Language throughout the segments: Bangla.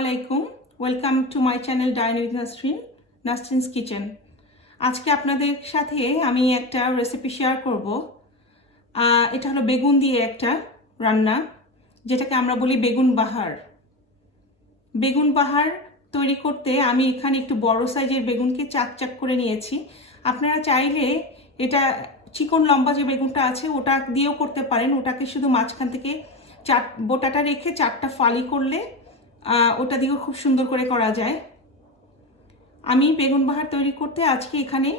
আলাইকুম, welcome to my channel dine with Nasrin's kitchen. আজকে আপনাদের সাথে আমি একটা রেসিপি শেয়ার করব। এটা হলো বেগুন দিয়ে একটা রান্না, যেটাকে আমরা বলি বেগুন বাহার। বেগুন বাহার তৈরি করতে আমি এখানে একটু বড় সাইজের বেগুনকে চাক চাক করে নিয়েছি। আপনারা চাইলে এটা চিকন লম্বা যে বেগুনটা আছে ওটা দিয়েও করতে পারেন। ওটাকে শুধু মাঝখান থেকে বোটাটা রেখে 4টা ফালি করলে ওটা দিয়েও খুব সুন্দর করে করা যায়। আমি বেগুন বাহার তৈরি করতে আজকে এখানে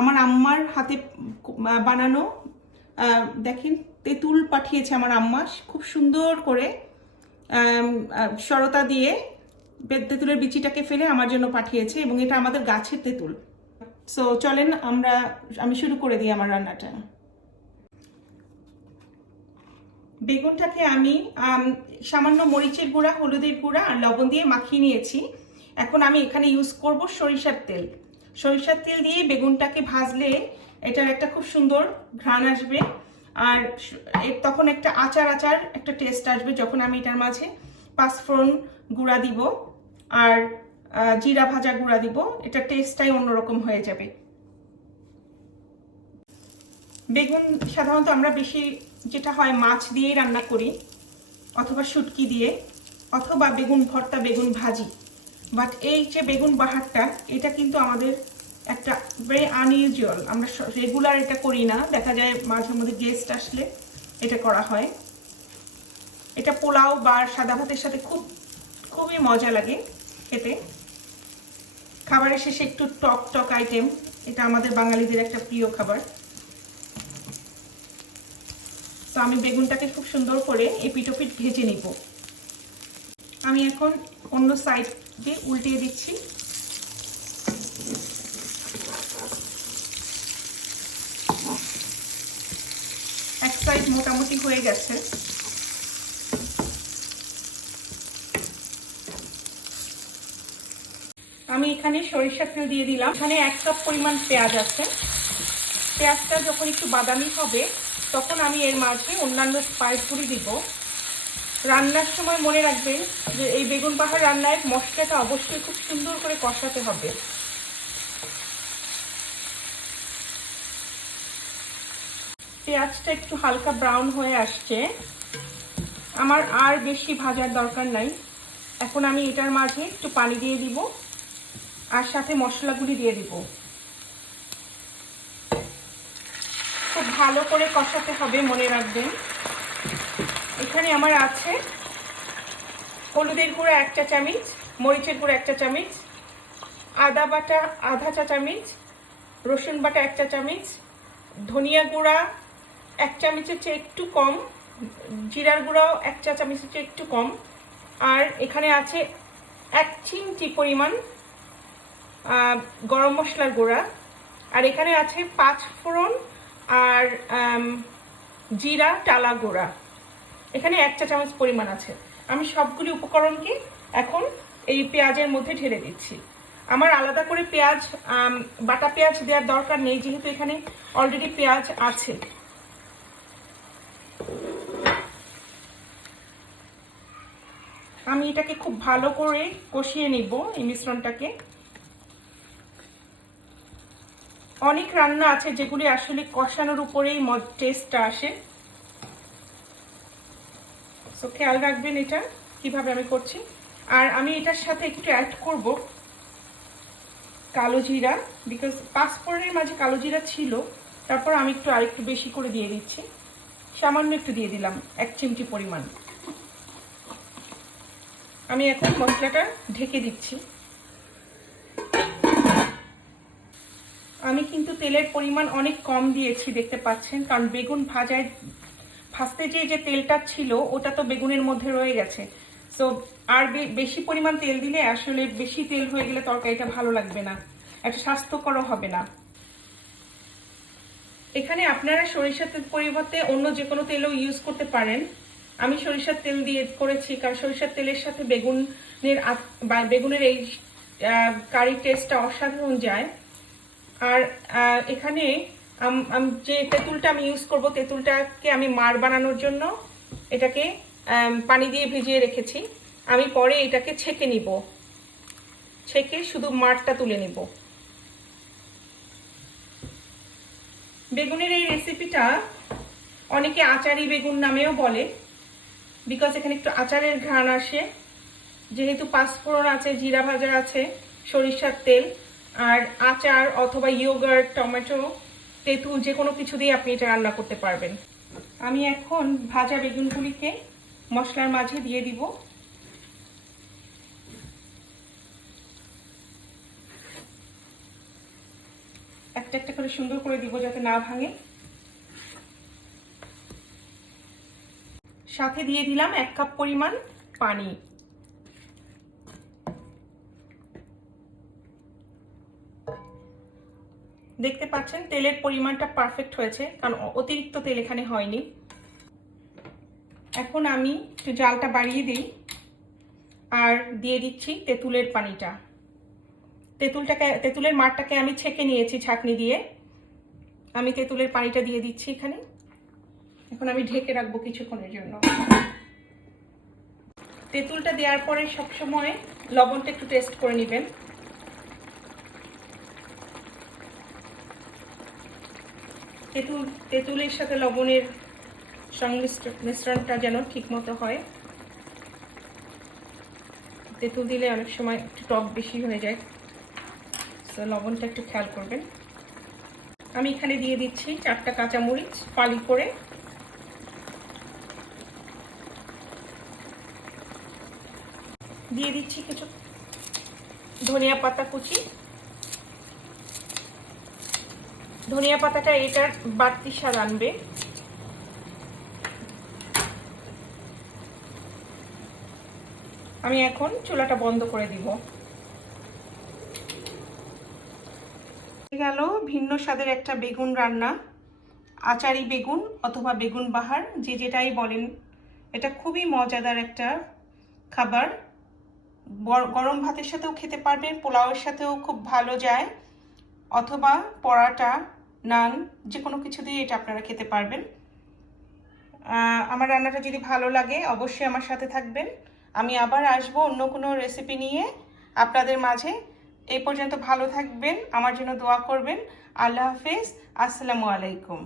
আমার আম্মার হাতে বানানো দেখেন তেঁতুল পাঠিয়েছে আমার আম্মা, খুব সুন্দর করে সরতা দিয়ে তেঁতুলের বিচিটাকে ফেলে আমার জন্য পাঠিয়েছে, এবং এটা আমাদের গাছের তেঁতুল। সো চলেন আমি শুরু করে দিই আমার রান্নাটা। বেগুনটাকে আমি সামান্য মরিচের গুঁড়া, হলুদের গুঁড়া আর লবণ দিয়ে মাখিয়ে নিয়েছি। এখন আমি এখানে ইউজ করব সরিষার তেল। সরিষার তেল দিয়ে বেগুনটাকে ভাজলে এটার একটা খুব সুন্দর ঘ্রাণ আসবে, আর তখন একটা আচার একটা টেস্ট আসবে যখন আমি এটার মাঝে পাঁচফোড়ন গুঁড়া দিব আর জিরা ভাজা গুঁড়া দিব। এটা টেস্টটাই অন্যরকম হয়ে যাবে। বেগুন সাধারণত আমরা বেশি যেটা হয় মাছ দিয়েই রান্না করি, অথবা শুটকি দিয়ে, অথবা বেগুন ভর্তা, বেগুন ভাজি। বাট এই যে বেগুন বাহারটা, এটা কিন্তু আমাদের একটা ভেরি আনইউজুয়াল। আমরা রেগুলার এটা করি না, দেখা যায় মাঝে মধ্যে গেস্ট আসলে এটা করা হয়। এটা পোলাও বা সাদা ভাতের সাথে খুবই মজা লাগে খেতে। খাবারের শেষে একটু টক টক আইটেম, এটা আমাদের বাঙালিদের একটা প্রিয় খাবার। তো আমি বেগুনটাকে খুব সুন্দর করে এপিট ওপিট ভেজে নিব। আমি এখন অন্য সাইড দিয়ে উল্টিয়ে দিচ্ছি। এক সাইড মোটামুটি হয়ে গেছে। আমি এখানে সরিষার তেল দিয়ে দিলাম। এখানে 1 কাপ পরিমাণ পেঁয়াজ আছে। পেঁয়াজটা যখন একটু বাদামি হবে তখন আমি এর মাঝে অন্যান্য স্পাইসগুলি দিব। রান্নার সময় মনে রাখবেন যে এই বেগুন বাহার রান্নায় মশলাটা অবশ্যই খুব সুন্দর করে কষাতে হবে। পেঁয়াজটা একটু হালকা ব্রাউন হয়ে আসছে, আমার আর বেশি ভাজার দরকার নাই। এখন আমি এটার মাঝে একটু পানি দিয়ে দিব আর সাথে মশলাগুলি দিয়ে দিব। খুব ভালো করে কষাতে হবে, মনে রাখবেন। এখানে আমার আছে হলুদের গুঁড়া 1 চা চামচ, মরিচের গুঁড়া 1 চা চামচ, আদা বাটা আধা চা চামচ, রসুন বাটা 1 চা চামচ, ধনিয়া গুঁড়া 1 চামচের চেয়ে একটু কম, জিরার গুঁড়াও 1 চা চামচের চেয়ে একটু কম, আর এখানে আছে 1 চিমটি পরিমাণ গরম মশলার গুঁড়া, আর এখানে আছে 5 ফোড়ন আর জিরা টালা গুঁড়া। এখানে 1 চা চামচ পরিমাণ আছে। আমি সবগুলি উপকরণকে এখন এই পেঁয়াজের মধ্যে ঢেলে দিচ্ছি। আমার আলাদা করে পেঁয়াজ, বাটা পেঁয়াজ দেওয়ার দরকার নেই, যেহেতু এখানে অলরেডি পেঁয়াজ আছে। আমি এটাকে খুব ভালো করে কষিয়ে নিব, এই মিশ্রণটাকে। অনেক রান্না আছে যেগুলি আসলে কষানোর উপরেই টেস্টটা আসে। সো খেয়াল রাখবেন এটা কিভাবে আমি করছি। আর আমি এটার সাথে একটু অ্যাড করব কালো জিরা, বিকজ পাঁচফোড়নের মাঝে কালো জিরা ছিল, তারপর আমি আরেকটু বেশি করে দিয়ে দিচ্ছি। সামান্য একটু দিয়ে দিলাম, 1 চিমটি পরিমাণ। আমি এখন মশলাটা ঢেকে দিচ্ছি। আমি কিন্তু তেলের পরিমাণ অনেক কম দিয়েছি, দেখতে পাচ্ছেন, কারণ বেগুন ভাজতে যে তেলটা ছিল ওটা তো বেগুনের মধ্যে রয়ে গেছে। সো আর বেশি পরিমাণ তেল দিলে আসলে বেশি তেল হয়ে গেলে তরকারিটা ভালো লাগবে না, একটা স্বাস্থ্যকরও হবে না। এখানে আপনারা সরিষার তেল পরিবর্তে অন্য যে কোনো তেলও ইউজ করতে পারেন। আমি সরিষার তেল দিয়ে করেছি, কারণ সরিষার তেলের সাথে বেগুনের এই কারি টেস্টটা অসাধারণ যায়। আর এখানে যে তেঁতুলটা আমি ইউজ করব, তেঁতুলটাকে আমি মাড় বানানোর জন্য এটাকে পানি দিয়ে ভিজিয়ে রেখেছি। আমি পরে এটাকে ছেঁকে নিব, ছেঁকে শুধু মাঠটা তুলে নিব। বেগুনের এই রেসিপিটা অনেকে আচারি বেগুন নামেও বলে, বিকজ এখানে একটু আচারের ঘ্রাণ আসে, যেহেতু পাঁচফোড়ন আছে, জিরা ভাজা আছে, সরিষার তেল আর আচার অথবা ইয়োগার্ট, টমেটো, তেঁতুল যে কোনো কিছু দিয়ে আপনি এটা রান্না করতে পারবেন। আমি এখন ভাজা বেগুনগুলিকে মশলার মাঝে দিয়ে দিব। একটা একটা করে সুন্দর করে দিব যাতে না ভাঙে। সাথে দিয়ে দিলাম 1 কাপ পরিমাণ পানি। দেখতে পাচ্ছেন তেলের পরিমাণটা পারফেক্ট হয়েছে, কারণ অতিরিক্ত তেল এখানে হয়নি। এখন আমি একটু জালটা বাড়িয়ে দিই আর দিয়ে দিচ্ছি তেঁতুলের পানিটা। তেঁতুলের মাঠটাকে আমি ছেঁকে নিয়েছি ছাঁকনি দিয়ে। আমি তেঁতুলের পানিটা দিয়ে দিচ্ছি এখানে। এখন আমি ঢেকে রাখবো কিছুক্ষণের জন্য। তেঁতুলটা দেওয়ার পরে সবসময় লবণটা একটু টেস্ট করে নেবেন। তেঁতুলের সাথে লবণের মিশ্রণটা যেন ঠিক মতো হয়। তেঁতুল দিলে অনেক সময় একটু টক বেশি হয়ে যায়, তো লবণটা একটু খেয়াল করবেন। আমি এখানে দিয়ে দিচ্ছি 4টা কাঁচামরিচ ফালি করে। দিয়ে দিচ্ছি কিছু ধনিয়া পাতা কুচি। ধনিয়া পাতাটা এটার বাড়তি স্বাদ আনবে। আমি এখন চুলাটা বন্ধ করে দিব। গেল ভিন্ন স্বাদের একটা বেগুন রান্না, আচারি বেগুন অথবা বেগুন বাহার, যে যেটাই বলেন। এটা খুবই মজাদার একটা খাবার। গরম ভাতের সাথেও খেতে পারবেন, পোলাওয়ের সাথেও খুব ভালো যায়, অথবা পরাটা, নান, যে কোনো কিছু দিয়ে এটা আপনারা খেতে পারবেন। আমার রান্নাটা যদি ভালো লাগে অবশ্যই আমার সাথে থাকবেন। আমি আবার আসবো অন্য কোনো রেসিপি নিয়ে আপনাদের মাঝে। এই পর্যন্ত ভালো থাকবেন, আমার জন্য দোয়া করবেন। আল্লাহ হাফেজ, আসসালামু আলাইকুম।